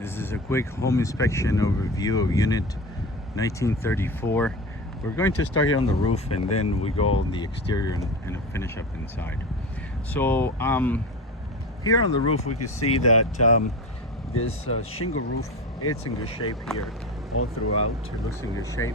This is a quick home inspection overview of unit 1934. We're going to start here on the roof and then we go on the exterior and finish up inside. So here on the roof we can see that this shingle roof, it's in good shape here all throughout. It looks in good shape.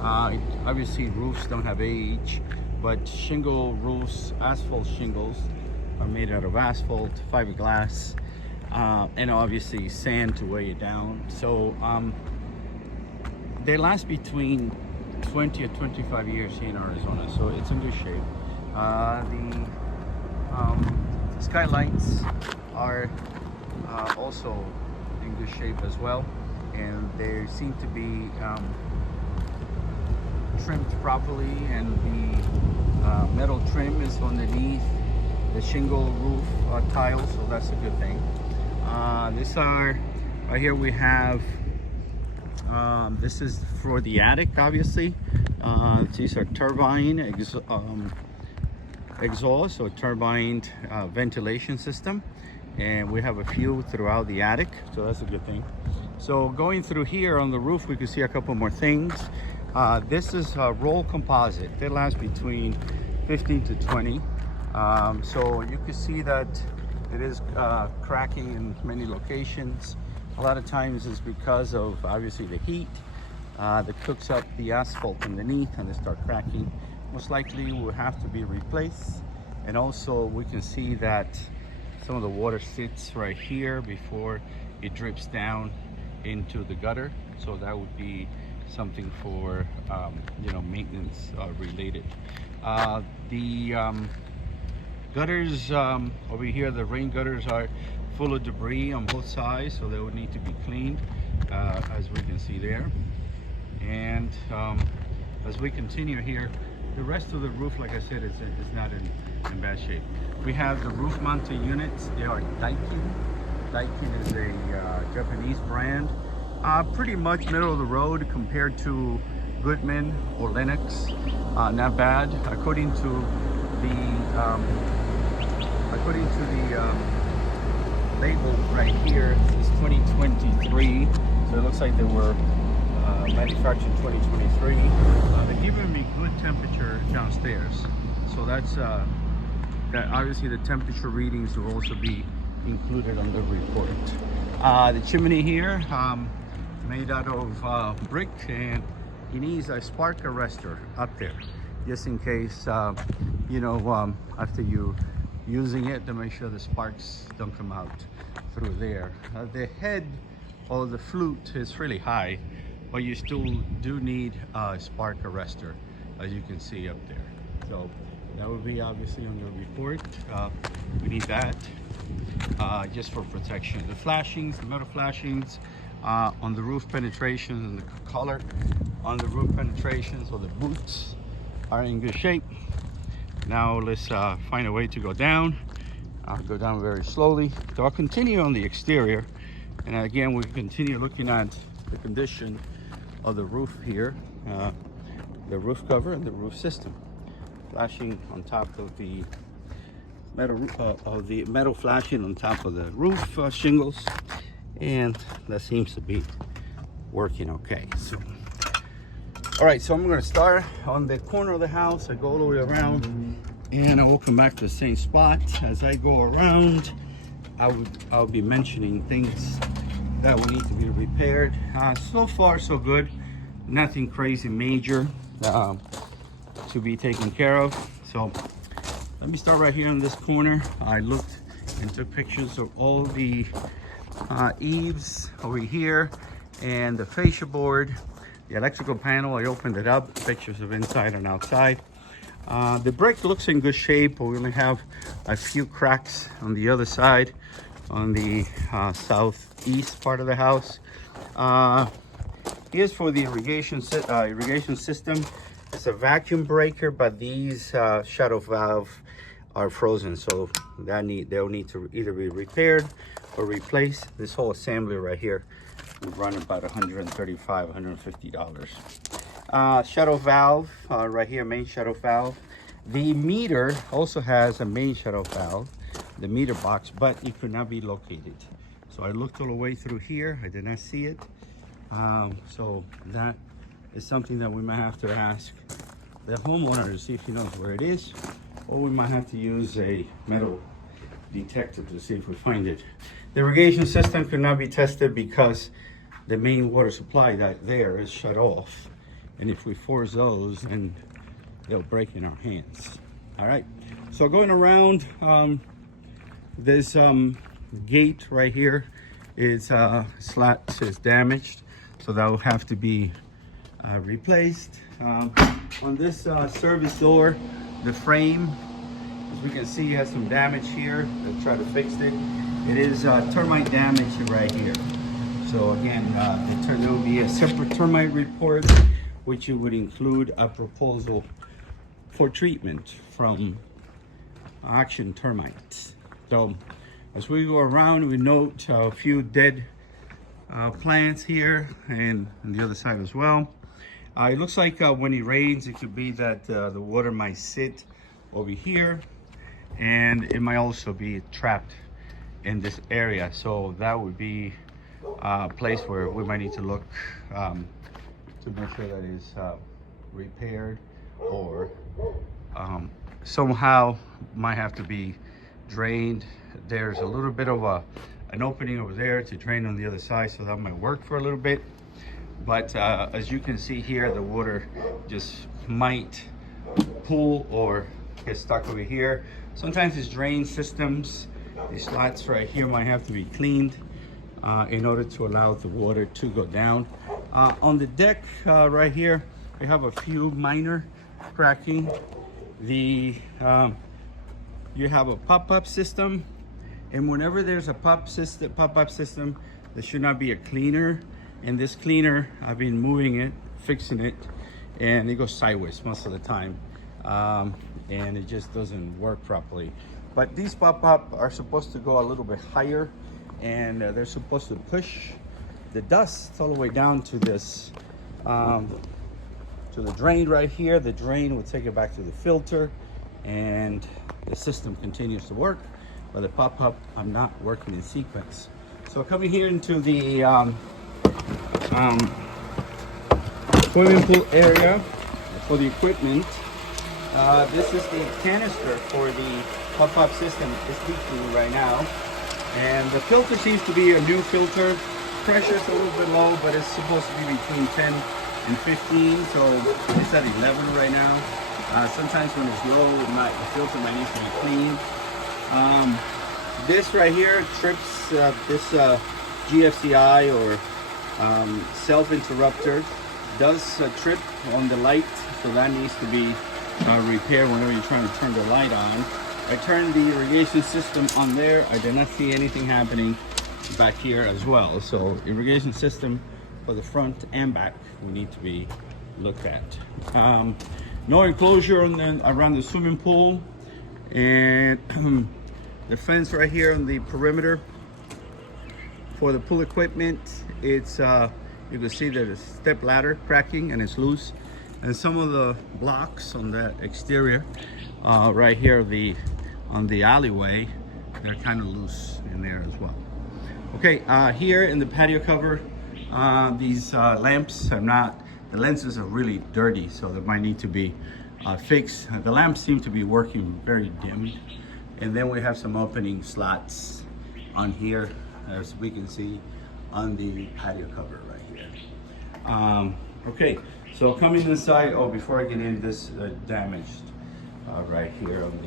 Obviously roofs don't have age, but shingle roofs, asphalt shingles, are made out of asphalt, fiberglass, and obviously sand to weigh it down. So they last between 20 or 25 years here in Arizona, so it's in good shape. The skylights are also in good shape as well, and they seem to be trimmed properly, and the metal trim is underneath the shingle roof tile, so that's a good thing. These are right here. We have this is for the attic, obviously. These are turbine exhaust or turbine ventilation system, and we have a few throughout the attic, so that's a good thing. So going through here on the roof, we can see a couple more things. This is a roll composite. They last between 15 to 20. So you can see that it is cracking in many locations. A lot of times it's because of obviously the heat that cooks up the asphalt underneath and they start cracking. Most likely will have to be replaced. And also we can see that some of the water sits right here before it drips down into the gutter. So that would be something for maintenance related. The gutters over here, the rain gutters are full of debris on both sides, so they would need to be cleaned, as we can see there. And as we continue here, the rest of the roof, like I said, is not in bad shape. We have the roof mounted units. They are Daikin. Daikin is a Japanese brand. Pretty much middle of the road compared to Goodman or Lennox. Not bad. According to the label right here, it's 2023. So it looks like they were manufactured in 2023. They're giving me good temperature downstairs. So that's that obviously the temperature readings will also be included on the report. The chimney here, made out of brick, and it needs a spark arrestor up there, just in case after you using it, to make sure the sparks don't come out through there. The head of the flute is really high, but you still do need a spark arrestor, as you can see up there. So that would be obviously on the report. We need that just for protection. The flashings, the metal flashings on the roof penetrations and the color on the roof penetrations or the boots are in good shape. Now let's find a way to go down. I'll go down very slowly. So I'll continue on the exterior, and again we continue looking at the condition of the roof here, the roof cover and the roof system. Flashing on top of the metal flashing on top of the roof shingles, and that seems to be working okay. So all right, so I'm going to start on the corner of the house. I go all the way around, and I will come back to the same spot. As I go around, I'll be mentioning things that will need to be repaired. So far so good, nothing crazy major to be taken care of. So let me start right here in this corner. I looked and took pictures of all the eaves over here and the fascia board, the electrical panel. I opened it up, pictures of inside and outside. The brick looks in good shape, but we only have a few cracks on the other side, on the southeast part of the house. Here's for the irrigation system. It's a vacuum breaker, but these shadow valves are frozen, so they'll need to either be repaired or replaced. This whole assembly right here would run about $135, $150. Shadow valve right here, main shadow valve. The meter also has a main shadow valve, the meter box, but it could not be located. So I looked all the way through here, I did not see it. So that is something that we might have to ask the homeowner to see if he knows where it is, or we might have to use a metal detector to see if we find it. The irrigation system could not be tested because the main water supply that there is shut off, and if we force those, then they'll break in our hands. All right, so going around, this gate right here is slat is damaged, so that will have to be replaced. On this service door, the frame, as we can see, has some damage here. Let's try to fix it. It is termite damage right here. So again, there will be a separate termite report, which would include a proposal for treatment from Action Termites. So as we go around, we note a few dead plants here and on the other side as well. It looks like when it rains, it could be that the water might sit over here, and it might also be trapped in this area. So that would be a place where we might need to look to make sure that it's repaired, or somehow might have to be drained. There's a little bit of an opening over there to drain on the other side, so that might work for a little bit. But as you can see here, the water just might pool or get stuck over here. Sometimes these drain systems, these slats right here, might have to be cleaned in order to allow the water to go down. On the deck right here, we have a few minor cracking. You have a pop-up system, and whenever there's a pop-up system, there should not be a cleaner. And this cleaner, I've been moving it, fixing it, and it goes sideways most of the time, and it just doesn't work properly. But these pop-up are supposed to go a little bit higher, and they're supposed to push the dust all the way down to this, to the drain right here. The drain will take it back to the filter, and the system continues to work, but the pop-up are not working in sequence. So coming here into the swimming pool area for the equipment, this is the canister for the pop-up system. It's leaking right now, and the filter seems to be a new filter. Pressure's a little bit low, but it's supposed to be between 10 and 15, so it's at 11 right now. Sometimes when it's low, the filter might need to be cleaned. This right here trips this GFCI or self-interrupter does trip on the light, so that needs to be repaired whenever you're trying to turn the light on. I turned the irrigation system on there. I did not see anything happening back here as well. So irrigation system for the front and back will need to be looked at. No enclosure around the swimming pool, and the fence right here on the perimeter for the pool equipment. It's you can see there's a step ladder cracking and it's loose, and some of the blocks on the exterior right here on the alleyway, they're kind of loose in there as well. Okay, here in the patio cover, these lamps are not, the lenses are really dirty, so they might need to be fixed. The lamps seem to be working very dimmed, and then we have some opening slots on here, as we can see on the patio cover right here. Okay, so coming inside, before I get in, this damaged right here on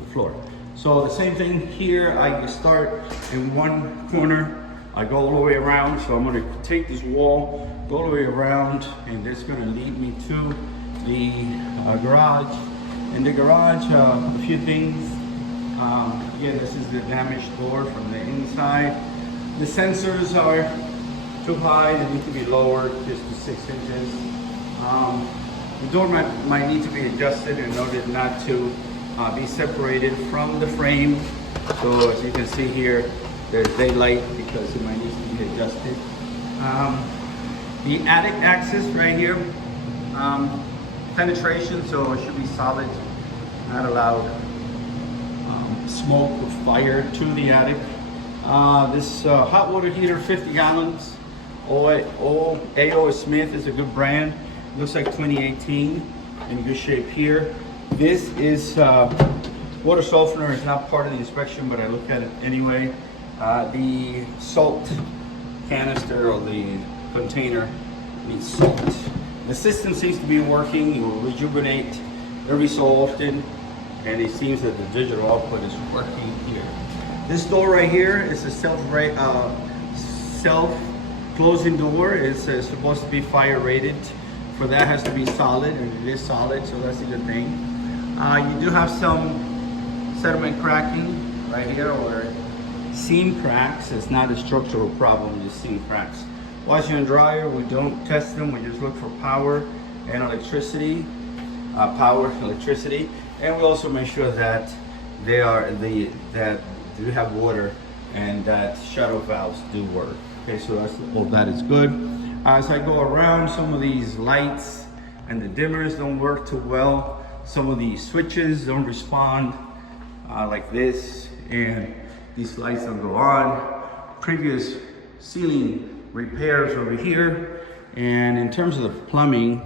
the floor. So the same thing here, I start in one corner, I go all the way around. So I'm gonna take this wall, go all the way around, and it's gonna lead me to the garage. In the garage, a few things. Again, this is the damaged door from the inside. The sensors are too high, they need to be lowered just to 6 inches. The door might need to be adjusted in order not to be separated from the frame. So as you can see here, there's daylight because it might need to be adjusted. The attic access right here, penetration, so it should be solid, not allowed smoke or fire to the attic. This hot water heater, 50 gallons. A.O. Smith is a good brand. Looks like 2018, in good shape here. This is water softener. Is not part of the inspection, but I look at it anyway. The salt canister or the container needs salt. The system seems to be working. It will rejuvenate every so often, and it seems that the digital output is working here. This door right here is a self-closing door. It's supposed to be fire rated. For that, has to be solid, and it is solid, so that's a good thing. You do have some sediment cracking right here, or seam cracks. It's not a structural problem, just seam cracks. Washer and dryer, we don't test them. We just look for power and electricity. And we also make sure that that do have water and that shut-off valves do work. Okay, so all that is good. As I go around, some of these lights and the dimmers don't work too well. Some of these switches don't respond like this, and these lights don't go on. Previous ceiling repairs over here. And in terms of the plumbing,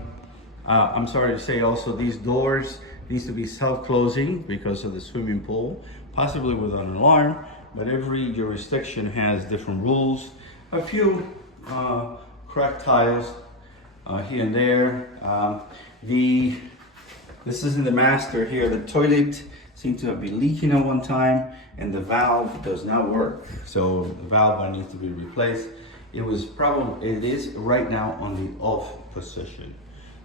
I'm sorry to say also these doors needs to be self-closing because of the swimming pool, possibly with an alarm, but every jurisdiction has different rules. A few cracked tiles here and there. This isn't the master here. The toilet seemed to have been leaking at one time, and the valve does not work. So the valve needs to be replaced. It is right now on the off position.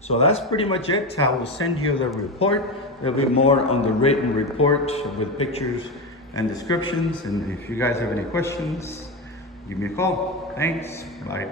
So that's pretty much it. I will send you the report. There'll be more on the written report with pictures and descriptions. And if you guys have any questions, give me a call. Thanks. Bye.